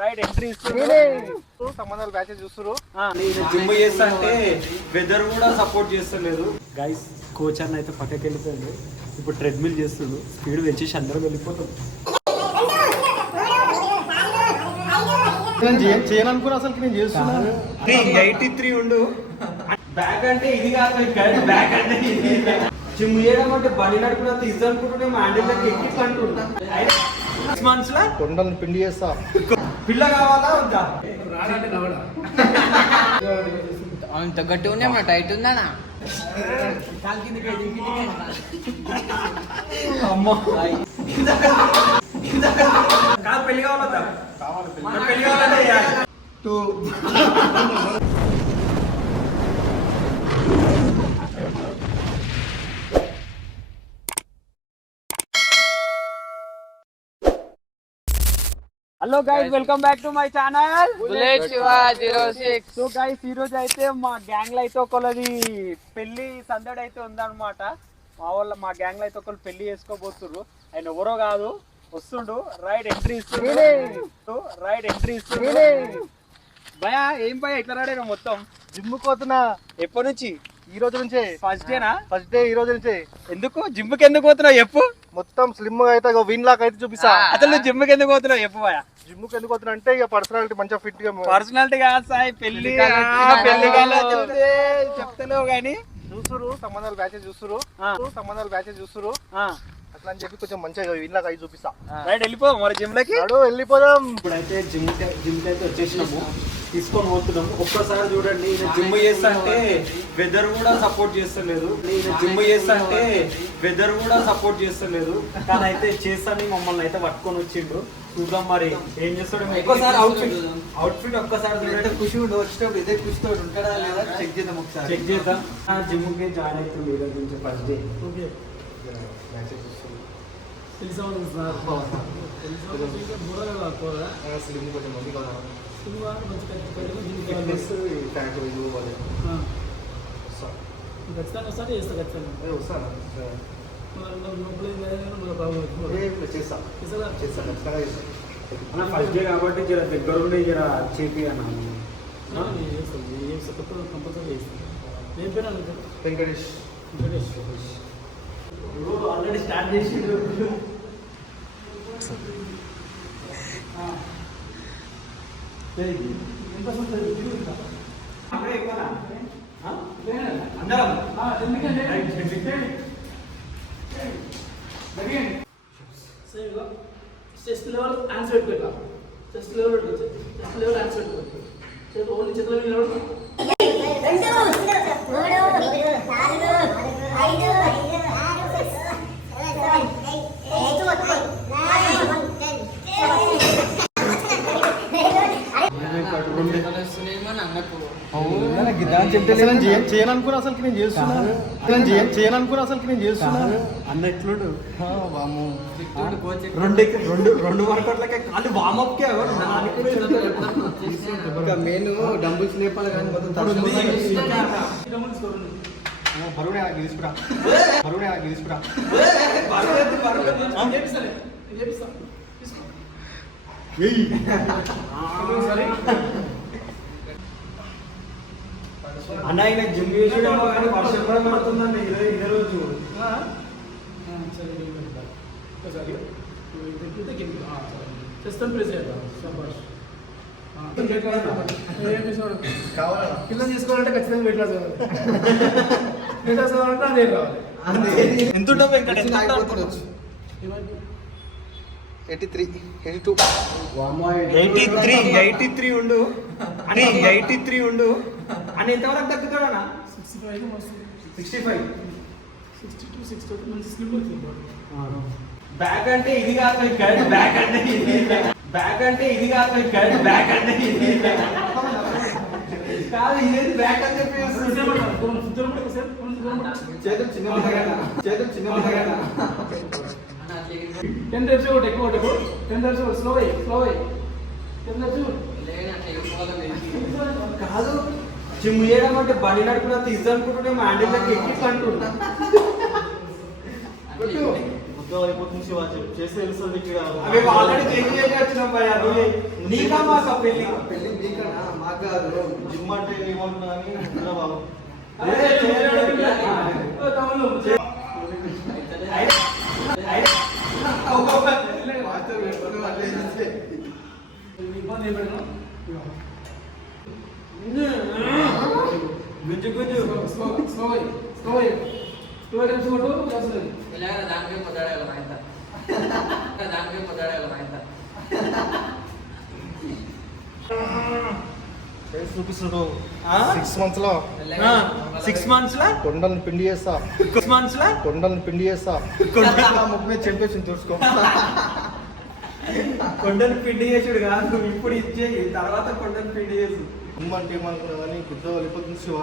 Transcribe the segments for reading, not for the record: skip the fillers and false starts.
Ride entry సంబంధాలు batches చూస్తారు. Gym చేస్తా అంటే వెదర్ కూడా సపోర్ట్ చేస్తలేదు. గైస్ కోచ్ అన్న అయితే పక్కకి వెళ్ళిపోయింది. ఇప్పుడు ట్రెడ్మిల్ చేస్తుండు. స్పీడ్ పెంచేసి అందరం వెళ్ళిపోతాం. చేయాలనుకున్నా అసలు నేను చేస్తున్నా. 83 ఉండు. బ్యాక్ అంటే ఇది కాదు, బ్యాక్ అంటే ఇది. జిమ్ చేయడం అంటే బండి నడుపున తీద్దాం అనుకుంటుంటే మా హ్యాండిల్ ఎక్కి అంటున్నా. 6 months లా కొండలను పిండి చేస్తా. పిల్ల కావాలా వద్దా? అంత గట్టి ఉన్నా మన టైట్ ఉందా అమ్మో కాదు, పెళ్లి కావాలద్దా? పెళ్లి కావాలంటే hello guys, welcome back to my channel bullet Shiva 06. So guys, ఈ రోజు అయితే మా గ్యాంగ్ లో అయితే ఒకళ్ళది పెళ్లి సందడి అయితే ఉందన్నమాట. మా గ్యాంగ్ లో అయితే ఒకళ్ళు పెళ్లి చేసుకోబోతున్నారు. ఆయన ఎవరో కాదు, వస్తుండు. రైడ్ ఎంట్రీ ఇస్తుండు. భయా ఏం భయ ఇట్లా రాడేనా? మొత్తం జిమ్ పోతున్నా. ఎప్పటి నుంచి? ఈ రోజు నుంచే. ఫస్ట్ డేనా? ఫస్ట్ డే ఈ రోజు నుంచే. ఎందుకు జిమ్ కి ఎందుకు పోతున్నావు చెప్పు? మొత్తం స్లిమ్ గా అయితే విన్ లాక్ అయితే చూపిస్తా. అసలు నువ్వు జిమ్ కి ఎందుకు పోతున్నావు చెప్పు భయ? జిమ్ కి ఎందుకు పోతున్నా అంటే ఇక పర్సనాలిటీ మంచిగా ఫిట్ గా. పర్సనాలిటీ కాదు సాయి, పెళ్లి చెప్తలేవు కానీ చూస్తురు. సంబంధాలు బ్యాచెస్ చూస్తురు. అట్లా అని చెప్పి కొంచెం మంచిగా విన్ లాక్ అయితే చూపిస్తా. రైట్ వెళ్ళిపోదాం మరి జిమ్ లోకి. వెళ్ళిపోదాం. ఇప్పుడైతే జిమ్ అయితే వచ్చేసినాము, తీసుకొని పోతున్నాము. ఒక్కసారి చూడండి, ఈయన జిమ్ చేస్తా అంటే వెదర్ కూడా సపోర్ట్ చేస్తలేదు. కానీ అయితే చేస్తాను, మమ్మల్ని అయితే పట్టుకొని వచ్చిండ్రు. చూద్దాం మరి ఏం చేస్తాడు. ఒక్కసారి అవుట్ఫిట్ ఒక్కసారి చూడండి. ఖుషి వచ్చేటప్పుడు ఇదే ఖుషితో ఉంటాడా లేదా చెక్ చేద్దాం. ఒకసారి చెక్ చేద్దాం. జిమ్ కి జాయిన్ అవుతుంది ఈ రోజు నుంచి ఫస్ట్ డే. ఫస్ట్ డే కాబట్టి జర దగ్గర ఉండి జర చేపి అన్న. వెంకటేష్ ఆల్రెడీ స్టార్ట్ చేసి చెస్ట్ లెవెల్ ఆన్సర్ పెట్టా. చెస్ట్ లెవెల్ పెట్టచ్చు. చెస్ట్ లెవెల్ ఆన్సర్ పెట్టు. చేతులు ఓన్లీ చేతుల మీద చేయాలనుకున్నా అసలు నేను చేస్తున్నా. అన్న ఎట్లుండు రెండు వర్కౌట్లకే కాళ్ళు వామప్ కే మెయిన్ డంబుల్స్ లేపాలి కానీ మొత్తం బరువునే తీసుకురా. అన్న ఆయన జిమ్ చేసేటప్పుడు కానీ వర్షం కూడా పడుతుందండి ఇదే రోజు. పిల్లలు తీసుకోవాలంటే ఖచ్చితంగా వెయిట్ లాస్ కావాలి. వెయిట్ లాస్ కావాలంటే అదే రావాలి. ఎంత ఉంటుంది వెంకట? 83, 82. 83 ఉండు అని 83 ఉండు అని ఎంతవరకు తగ్గుతాడు అన్న? 65. 62, 63 మంచి స్లిమ్ అవుతుంది. బ్యాక్ అంటే ఇది కాదు, బ్యాక్ అంటే ఇది కాదు, ఇదేది బ్యాక్ అని చెప్పి చేతులు చిన్న 10 reps ఒకటి ఎక్కువ 10 reps స్లో అయ్యి 10 reps కాదు. జిమ్ చేయడం అంటే బండి నడుపున తీద్దాం అనుకుంటుంటే మా హ్యాండిల్ ఎక్కి అంటున్నా. అయిపోతుంది శివ చేస్తే తెలుస్తుంది ఇక్కడ అవి ఆల్రెడీ చేంజ్ చేసి వచ్చినాం భయ్యా నీకా మాకా పెళ్లి పెళ్లి మీకనా మాకు కాదు. జిమ్ అంటే ఏమంటున్నా అని అనుకున్నా బాబు. మాస్టర్ పెట్టుకుని వాళ్ళు ఏం చేస్తే ఇబ్బంది ఏం పెడతాం గుంజు గుంజు దానికే పొద్దాడాలి మా ఇంత దానికే పొద్దాడాలి మా ఇంత చేసి చూపిస్తున్నాడు ఆ? 6 months లో 6 months లా కొండల్ని పిండి చేస్తా 6 months లా కొండల్ని పిండి చేస్తా ముగ్గు మీద చెంపేసి చూసుకో కొండను పిండి చేసుడు కాదు ఇప్పుడు ఇచ్చే తర్వాత కొండను పిండి చేసు జిమ్ అంటే ఏమనుకున్నా కానీ గుద్ద వెళ్ళిపోతుంది శివ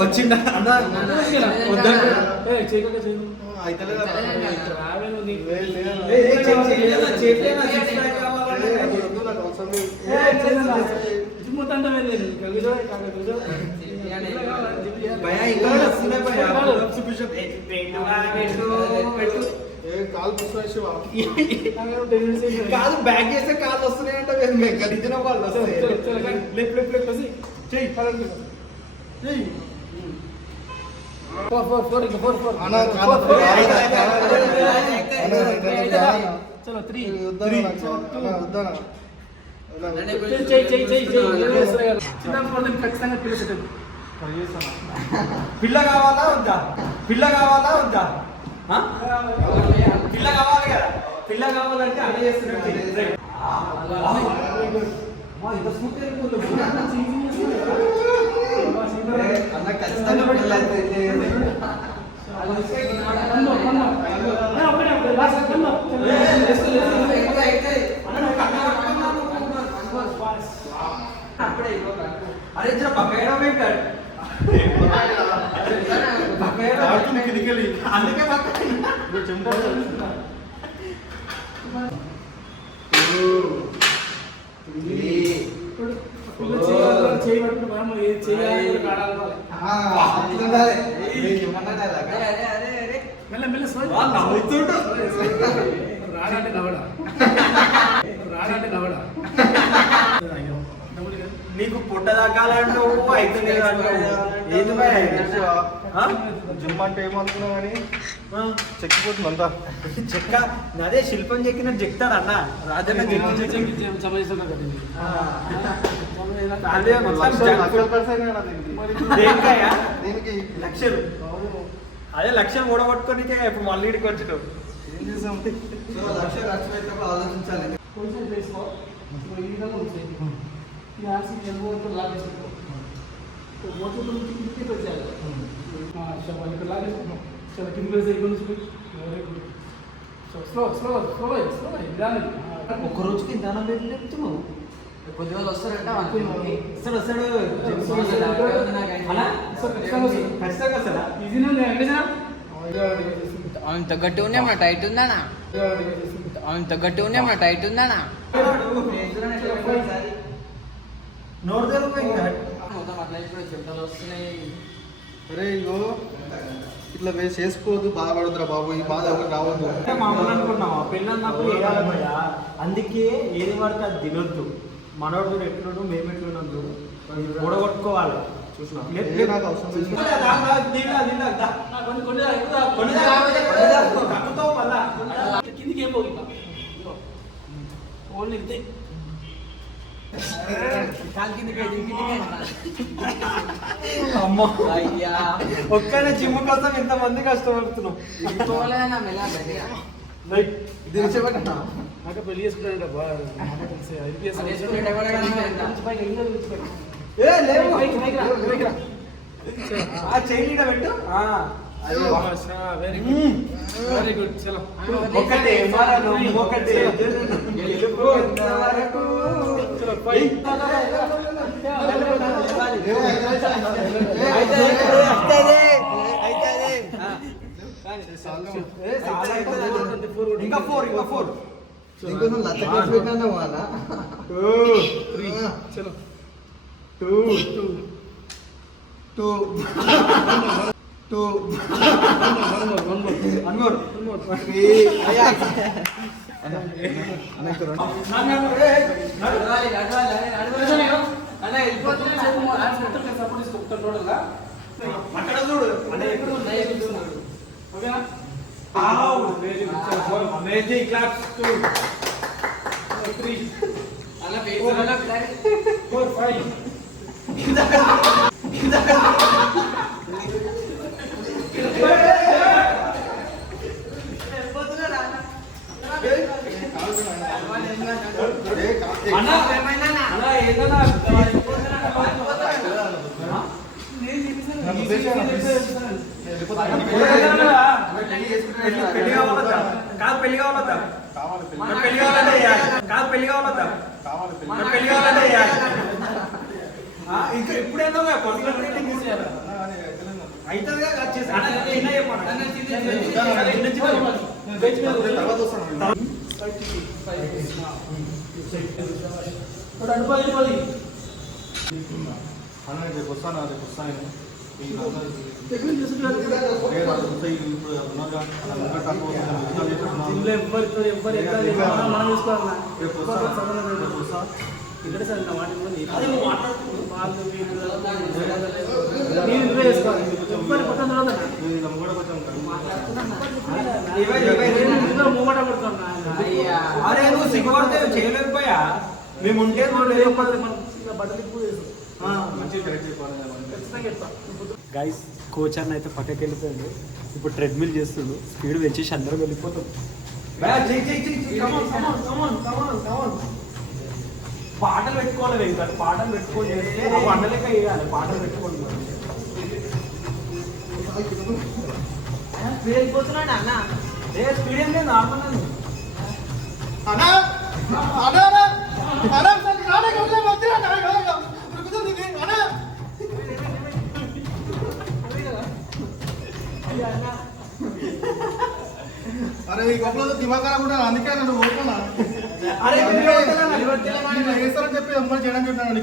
వచ్చిందా అన్నా అయితే నాకు అవసరం కాలు కూర్చో శివ కాదు బ్యాగ్ చేస్తే కాదు వస్తున్నాయంటే మేము గడిచిన వాళ్ళు పిల్ల కావాలా వద్దా పిల్ల కావాలా వద్దా ఆ? పిల్ల కావాలి కదా పిల్ల కావాలంటే అన్న చేస్తున్నట్టు ఇంత స్మూత్ అన్న ఖచ్చితంగా పెళ్ళి అరే జర పక్కన వెంకట్ కిందికెళ్ళి అందుకే పక్కన నవ్వుతుంటూ రాడంటే నవ్వడా నీకు పుట్ట దక్కాలంటావు అయితే ఏంది జిమ్ అంటే ఏమనుకున్నా కానీ చెక్కిపోతుంది అంతా చెక్క అదే శిల్పం చెక్కినట్టు చెక్తారు అన్న రాజన్న చెక్కి అదే మొత్తం దేనికయ్యా? దీనికి లక్షలు అదే లక్షలు ఓడగొట్టుకోనికే ఇప్పుడు మళ్ళీ ఇడికి వచ్చినావు ఏం చేసాం లక్ష ఖర్చు పెట్టినప్పుడు ఆలోచించాలి. పొజిషన్ చేసుకో ఈ విధంగా ఉంచాయి ఈ ఆర్సీ ఎల్బోతో లాగేసుకో మోచుకుంటూ కిందికి వచ్చేయాలి ఇక్కడ లాగేసుకుంటాం చాలా కిందికి వేసే ఇక్కడ నుంచి very good so slow slow slow slow ఇదాని ఒక రోజుకి దానం పెట్టి చెప్తున్నావు కొద్ది రోజులు వస్తారంట వస్తాడు వస్తాడు ఖచ్చితంగా వస్తాడా ఈజీనే ఉంది వెంకటేశ్వర అవును తగ్గట్టు ఉన్నా మన టైట్ ఉందానా అవును తగ్గట్టు ఉన్నా మన టైట్ ఉందానా నోరు తెరువు ఇంకా మొత్తం అట్లా ఇప్పుడు చెమటలు వస్తున్నాయి. అరే ఇగో ఇట్లా చేసుకోవద్దు బాధపడదురా బాబు ఈ బాధ ఎవరికి రావద్దు అంటే మామూలు అనుకున్నావా పెళ్ళి అన్నప్పుడు ఏడాలి భయ్యా అందుకే ఏది పడితే అది తినొద్దు మనోడు కూడా ఎట్లుడు మేము ఎట్లున్నాం చూడు ఓడగొట్టుకోవాలి చూసినా ఏ నాకు అవసరం లేదు. కిందికి ఏం పోయి ఓన్లీ ఇంతే అమ్మో అయ్యా ఒక్కనే జిమ్ కోసం ఇంత మంది కష్టపడుతున్నాం ఇది విషయపడ్డా నాకు పెళ్లి చేసుకున్నాడు ఏ లేవు ఆ చెయ్యి పెట్టు వెరీ గుడ్ వెరీ గుడ్ చలో ఒకటే మరణం ఒకటే గెలుపు వరకు ఇంకా ఫోర్ నీకోసం లచ్చ ఖర్చు పెట్టినా వాళ్ళ చలో 2 2 2 one more. 3 అన్న వెళ్ళిపోతున్నా సపోర్ట్ ఇస్తాను టోటల్గా అక్కడ చూడు ఓకేనా అమేజింగ్ క్లాప్స్ టు 3 అలా పేరు 4 5 అన్న అలా ఏదైనా పెళ్లి కావాలద్దా కాదు పెళ్లి కావాలద్దా పెళ్లి కావాలంటే కాదు పెళ్లి కావాలద్దా పెళ్లి కావాలంటే ఇంకా ఎప్పుడైనా పర్సనల్ ట్రైనింగ్ తీసేయాలి అవుతుందిగా వచ్చేసి అన్న చిన్న చెప్పండి మనం చూసుకోవాలన్నా ఇక్కడ సార్ నా మాట నేను ఇంట్లో చేసుకోవాలి ఎవ్వరు కొత్త మూమెంట్ పడుతున్నా అరే నువ్వు సిగ్గుపడితే చేయలేకపోయా మేము ఉంటే బట్టలు ఎక్కువ గైస్ కోచ్ అన్న అయితే పక్కకి వెళ్ళిపోయింది ఇప్పుడు ట్రెడ్మిల్ చేస్తుండు స్పీడ్ పెంచేసి అందరూ వెళ్ళిపోతాం పాటలు పెట్టుకోవాలి ఇంకా పాటలు పెట్టుకొని చేస్తే వండలేక వేయాలి పాటలు పెట్టుకోండి వెళ్ళిపోతున్నాడు అన్న స్పీడ్ ఏం లేదు నార్మల్ అరే ఈ గొప్పలో దిమాగా కూడా అందుకే నన్ను ఓడుకున్నా అరే వేస్తారని చెప్పి అమ్మని చేయడం చెప్పాను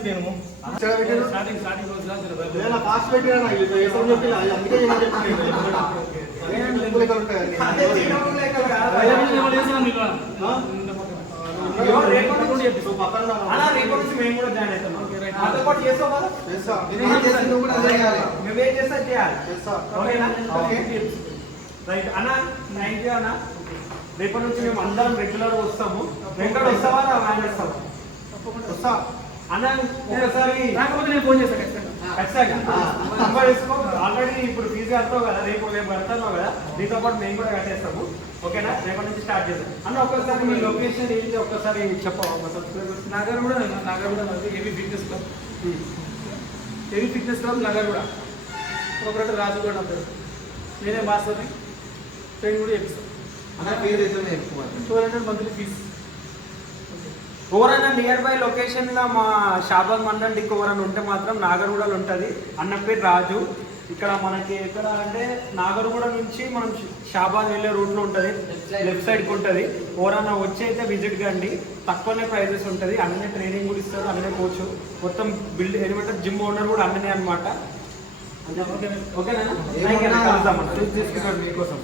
నేను స్టార్టింగ్ ఫాస్ట్ పెట్టినా చెప్పి అందుకే చేయడం రేపటి నుంచి మేము కూడా జాయిన్ అవుతాం అదే పాటు చేస్తావు కదా నువ్వేం చేస్తా చేయాలి ఓకేనా రైట్ అన్న థ్యాంక్ యూ అన్న రేపటి నుంచి మేము అందరం రెగ్యులర్ వస్తాము వెంకట వస్తావా వ్యాన్ చేస్తావా వస్తా అన్న ఒకసారి రాకపోతే నేను ఫోన్ చేస్తాను ఖచ్చితంగా నంబర్ వేసుకో ఆల్రెడీ ఇప్పుడు ఫీజు కడతావు కదా రేపు కడతావు కదా దీంతో పాటు మేము కూడా కట్టేస్తాము ఓకేనా రేపటి నుంచి స్టార్ట్ చేస్తాం అన్న ఒక్కసారి మీ లొకేషన్ ఏంటి ఒక్కసారి చెప్పవా మా subscribers Nagarguda heavy fitness club Nagarguda ఒకటి రాజుగూడ పేరు నేనే మాస్టర్ని ట్రైన్ కూడా చేపిస్తాను అన్న ఫీజు అయితే ఎక్కువ 1200 మంత్లీ ఫీజ్ ఎవరైనా నియర్ బై లొకేషన్లో మా షాబాద్ మండల్ డిక్ ఎవరైనా ఉంటే మాత్రం నాగర్గూడలో ఉంటుంది అన్న పేరు రాజు ఇక్కడ మనకి ఎక్కడ అంటే నాగర్గూడ నుంచి మనం షాబాద్ వెళ్ళే రూట్లో ఉంటుంది లెఫ్ట్ సైడ్కి ఉంటుంది ఎవరైనా వచ్చి అయితే విజిట్ కండి తక్కువనే ప్రైజెస్ ఉంటుంది అన్నీ ట్రైనింగ్ కూడా ఇస్తారు అన్నీ కోచ్ మొత్తం బిల్డ్ ఏమంటే జిమ్ ఓనర్ కూడా అన్నీ అనమాట ఓకేనా కలుద్దాం తీసుకుంటాను మీకోసం